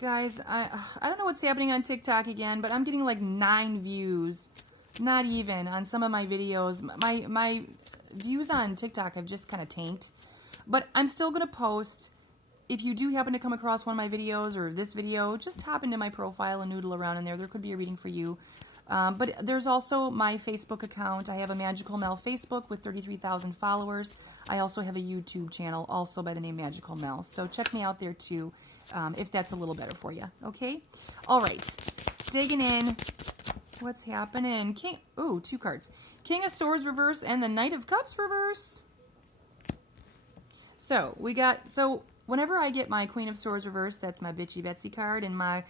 Guys, I don't know what's happening on TikTok again, but I'm getting like 9 views, not even on some of my videos. My views on TikTok have just kind of tanked, but I'm still gonna post. If you do happen to come across one of my videos or this video, just hop into my profile and noodle around in there. There could be a reading for you. But there's also my Facebook account. I have a Magical Mel Facebook with 33,000 followers. I also have a YouTube channel, also by the name Magical Mel. So check me out there too, if that's a little better for you. Okay? All right. Digging in. What's happening? Ooh, 2 cards. King of Swords reverse and the Knight of Cups reverse. So whenever I get my Queen of Swords reverse, that's my Bitchy Betsy card, and my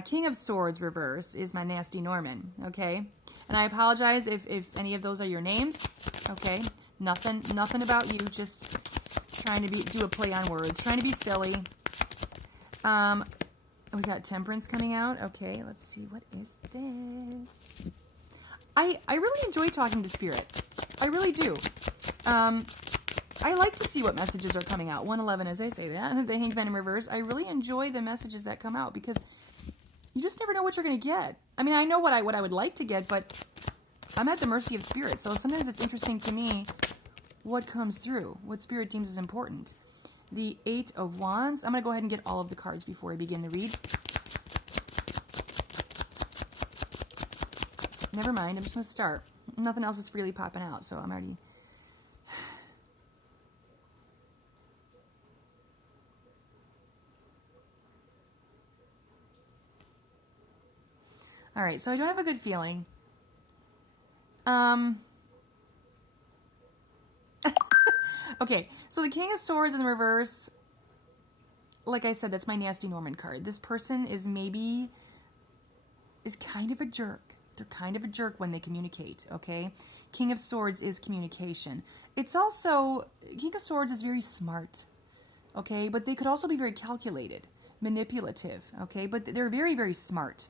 King of Swords reverse is my Nasty Norman, okay? And I apologize if any of those are your names, okay? Nothing about you, just trying to do a play on words, trying to be silly. We got Temperance coming out. Okay, let's see, what is this? I really enjoy talking to Spirit. I really do. I like to see what messages are coming out. 111, as I say that. The Hangman in reverse. I really enjoy the messages that come out because you just never know what you're going to get. I mean, I know what I would like to get, but I'm at the mercy of Spirit. So sometimes it's interesting to me what comes through, what Spirit deems is important. The 8 of Wands. I'm going to go ahead and get all of the cards before I begin the read. Never mind. I'm just going to start. Nothing else is really popping out, so I'm already... All right, so I don't have a good feeling. Okay, so the King of Swords in the reverse, like I said, that's my Nasty Norman card. This person is kind of a jerk. They're kind of a jerk when they communicate, okay? King of Swords is communication. It's also, King of Swords is very smart, okay? But they could also be very calculated, manipulative, okay? But they're very, very smart.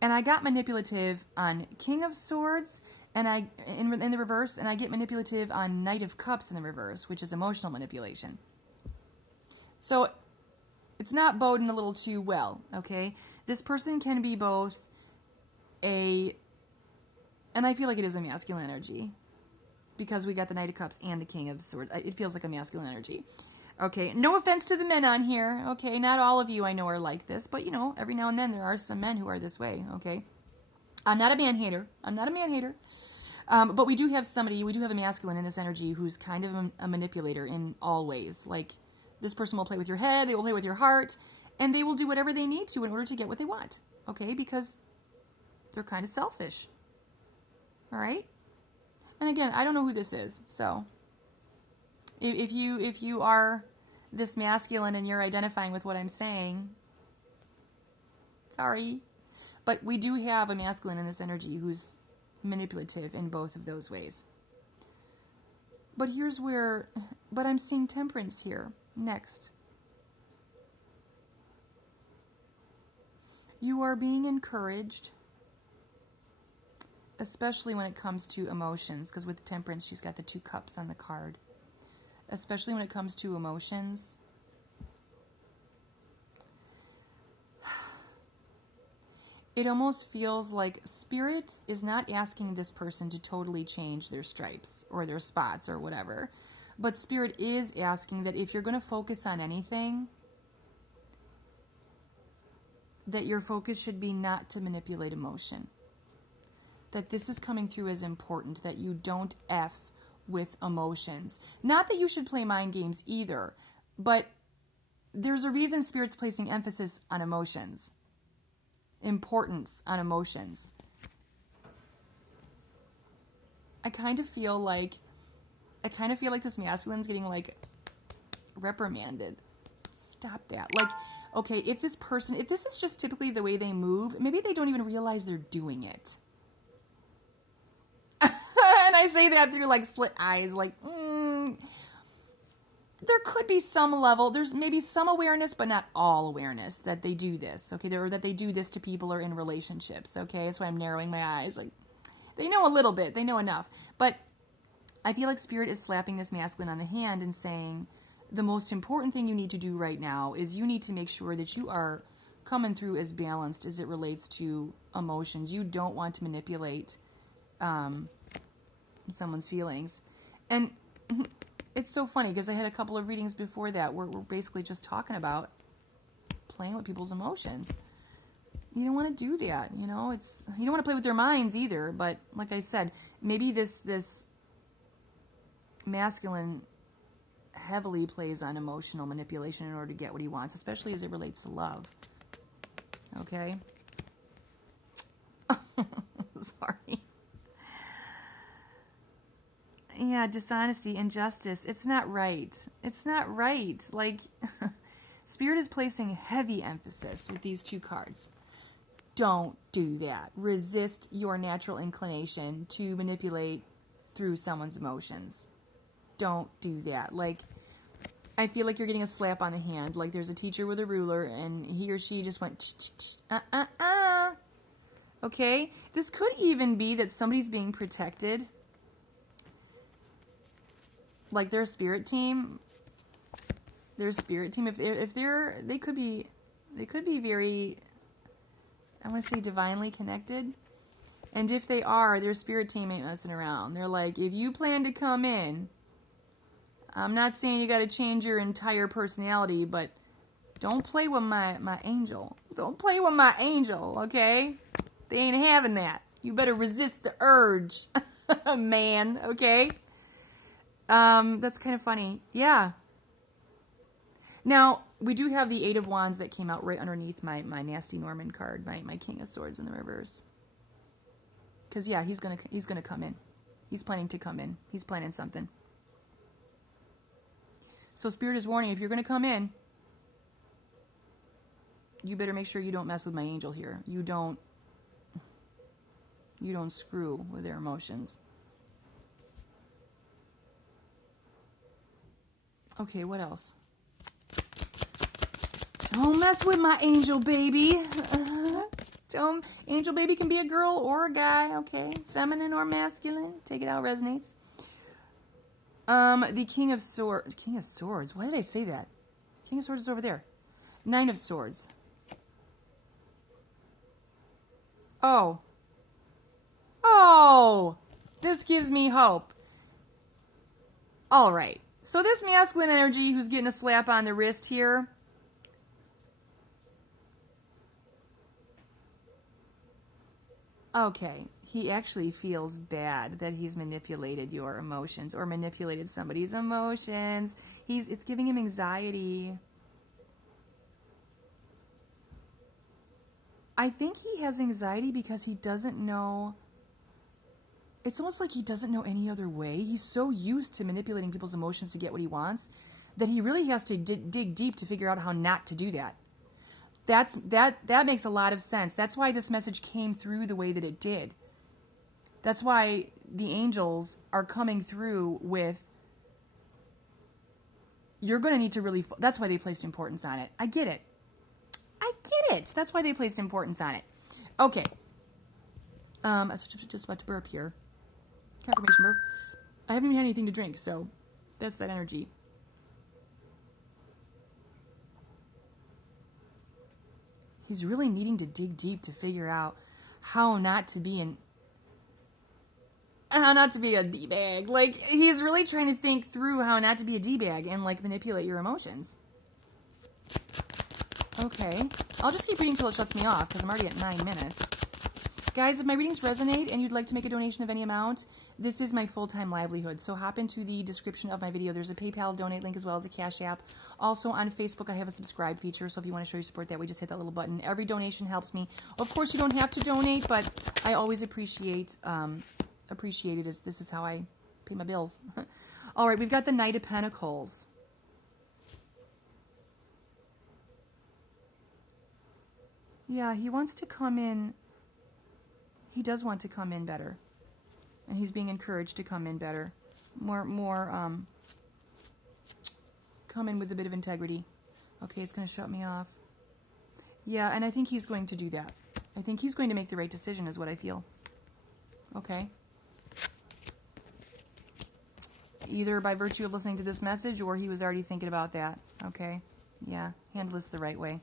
And I got manipulative on King of Swords and in the reverse, and I get manipulative on Knight of Cups in the reverse, which is emotional manipulation. So it's not boding a little too well, okay? This person can be both and I feel like it is a masculine energy because we got the Knight of Cups and the King of Swords. It feels like a masculine energy. Okay, no offense to the men on here, okay? Not all of you I know are like this, but, you know, every now and then there are some men who are this way, okay? I'm not a man-hater. But we do have a masculine in this energy who's kind of a manipulator in all ways. Like, this person will play with your head, they will play with your heart, and they will do whatever they need to in order to get what they want, okay? Because they're kind of selfish, all right? And again, I don't know who this is, so... If you are this masculine and you're identifying with what I'm saying, sorry. But we do have a masculine in this energy who's manipulative in both of those ways. But I'm seeing Temperance here next. You are being encouraged, especially when it comes to emotions, because with Temperance, she's got the 2 cups on the card. Especially when it comes to emotions. It almost feels like Spirit is not asking this person to totally change their stripes or their spots or whatever. But Spirit is asking that if you're going to focus on anything, that your focus should be not to manipulate emotion. That this is coming through as important, that you don't F with emotions. Not that you should play mind games either, but there's a reason Spirit's placing emphasis on emotions. Importance on emotions. I kind of feel like this masculine's getting like reprimanded. Stop that. Like, okay, if this is just typically the way they move, maybe they don't even realize they're doing it. And I say that through like slit eyes, like, there could be some level, there's maybe some awareness, but not all awareness that they do this, okay? Or that they do this to people or in relationships, okay? That's why I'm narrowing my eyes. Like, they know a little bit, they know enough. But I feel like Spirit is slapping this masculine on the hand and saying, the most important thing you need to do right now is you need to make sure that you are coming through as balanced as it relates to emotions. You don't want to manipulate someone's feelings. And it's so funny because I had a couple of readings before that where we're basically just talking about playing with people's emotions. You don't want to do that, you know. It's, you don't want to play with their minds either. But like I said, maybe this masculine heavily plays on emotional manipulation in order to get what he wants, especially as it relates to love. Okay. Sorry. Yeah, dishonesty, injustice. It's not right. It's not right. Like, Spirit is placing heavy emphasis with these two cards. Don't do that. Resist your natural inclination to manipulate through someone's emotions. Don't do that. Like, I feel like you're getting a slap on the hand. Like there's a teacher with a ruler and he or she just went, okay? This could even be that somebody's being protected. Like their spirit team. If they're, they could be very, I want to say divinely connected. And if they are, their spirit team ain't messing around. They're like, if you plan to come in, I'm not saying you got to change your entire personality, but don't play with my angel. Don't play with my angel, okay? They ain't having that. You better resist the urge, man, okay? That's kind of funny. Yeah. Now, we do have the Eight of Wands that came out right underneath my Nasty Norman card, my King of Swords in the reverse. Because, yeah, he's gonna come in. He's planning to come in. He's planning something. So Spirit is warning, if you're going to come in, you better make sure you don't mess with my angel here. You don't screw with their emotions. Okay, what else? Don't mess with my angel baby. Angel baby can be a girl or a guy, okay? Feminine or masculine. Take it out, resonates. The King of Swords. Why did I say that? King of Swords is over there. Nine of Swords. Oh. Oh! This gives me hope. Alright. So this masculine energy who's getting a slap on the wrist here. Okay. He actually feels bad that he's manipulated your emotions or manipulated somebody's emotions. It's giving him anxiety. I think he has anxiety because he doesn't know. It's almost like he doesn't know any other way. He's so used to manipulating people's emotions to get what he wants that he really has to dig deep to figure out how not to do that. That makes a lot of sense. That's why this message came through the way that it did. That's why the angels are coming through with, you're going to need to really, that's why they placed importance on it. I get it. That's why they placed importance on it. Okay. I was just about to burp here. Confirmation burp. I haven't even had anything to drink, so that's that energy. He's really needing to dig deep to figure out how not to be a D-bag. Like, he's really trying to think through how not to be a D-bag and, like, manipulate your emotions. Okay. I'll just keep reading until it shuts me off, because I'm already at 9 minutes. Guys, if my readings resonate and you'd like to make a donation of any amount, this is my full-time livelihood. So hop into the description of my video. There's a PayPal donate link as well as a Cash App. Also on Facebook, I have a subscribe feature. So if you want to show your support that way, just hit that little button. Every donation helps me. Of course, you don't have to donate, but I always appreciate it, as this is how I pay my bills. All right, we've got the Knight of Pentacles. Yeah, he wants to come in. He does want to come in better. And he's being encouraged to come in better. Come in with a bit of integrity. Okay, it's going to shut me off. Yeah, and I think he's going to do that. I think he's going to make the right decision is what I feel. Okay. Either by virtue of listening to this message or he was already thinking about that. Okay. Yeah, handle this the right way.